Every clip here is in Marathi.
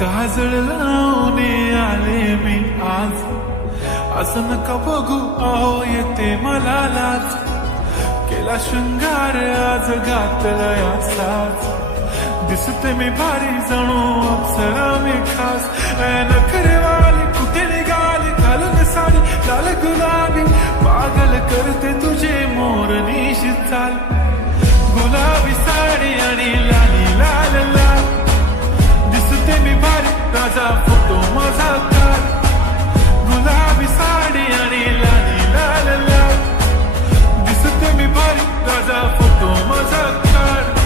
काजळ लावून आले मी आज, असं नका बघू अहो येते मला लाज. केला शृंगार आज घातला याचाच, दिसते मी भारी जणू अप्सरा मी खास. नखरेवाली कुठे निघाली घालून साडी लाल गुलाबी, पागल करते तुझे मोरनीशी चाल. गुलाबी साडी आणि लाली लाल लाल, दिसते मी भारी राजा फोटो माझा काढ. गुलाबी साडी आणि लाली लाल लाल, दिसते मी भारी राजा फोटो माझा काढ.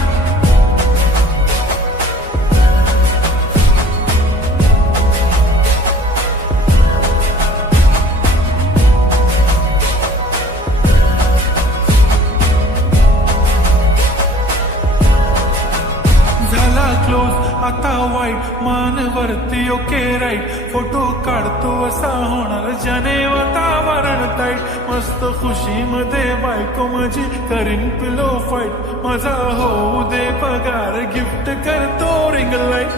क्लोज आता वाईट मानवरती ओके राईट, फोटो काढतो असा होणार ज्याने वातावरण ताईट. मस्त खुशी मध्ये बायको माझी करीन पिलो फाईट, माझा होऊ दे पगार गिफ्ट करतो रिंग लाईट.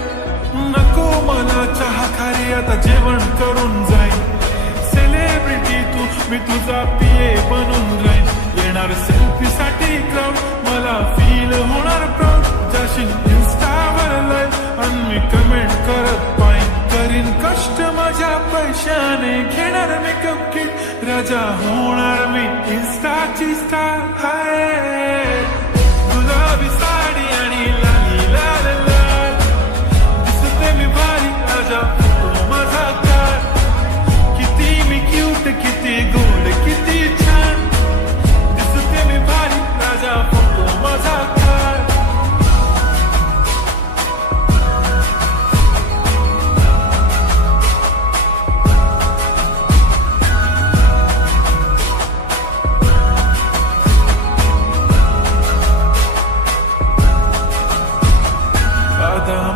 नको मला चहा खारी आता जेवण करून जाईन, सेलिब्रिटी तू मी तुझा पिये बनून राहीन. येणार सेल्फी साठी क्राऊड मला फील होणार प्राऊड, जाशील इन्स्टावर लाईव्ह आणि मी कमेंट करत पाहिन. करीन कष्ट माझ्या पैशाने घेणार मेकअप किट, राजा होणार मी इन्स्टाची स्टार. हाय गुलाबी साडी आणि लाली लाल लाल, दिसते मी भारी राजा फोटो माझा काढ. किती मी क्यूट किती गोड किती छान, दिसते मी भारी राजा फोटो माझा काढ.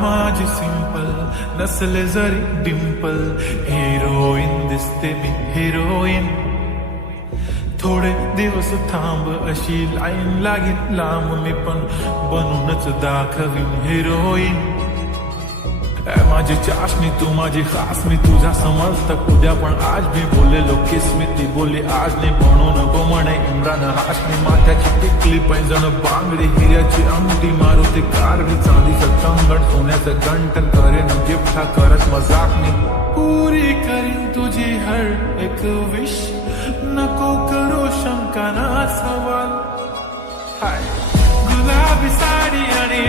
माझी सिंपल नसले जरी डिंपल, हिरोईन दिसते मी हिरोईन. थोडे दिवस थांब अशी लाईन लागेल लांब, मी पण बनूनच दाखवीन हिरोईन. माझी चाशनी तू माझी खास, मी तुझा समर्थक उद्या पण आज मी बोललेलो किस मी, ती बोलली आज नाही म्हणून गो म्हणे इम्रान हाशमी. माथ्याची टिकली पैंजण बांगडी हिऱ्याची अंगठी, मारुती कारवी चांदीचं कंगण सोन्याचं गंटन, करेन गिफ्ट हा करत मजाकनी. पुरी करीन तुझी हर एक विश, नको करू शंका ना सवाल. हाय गुलाबी साडी आणि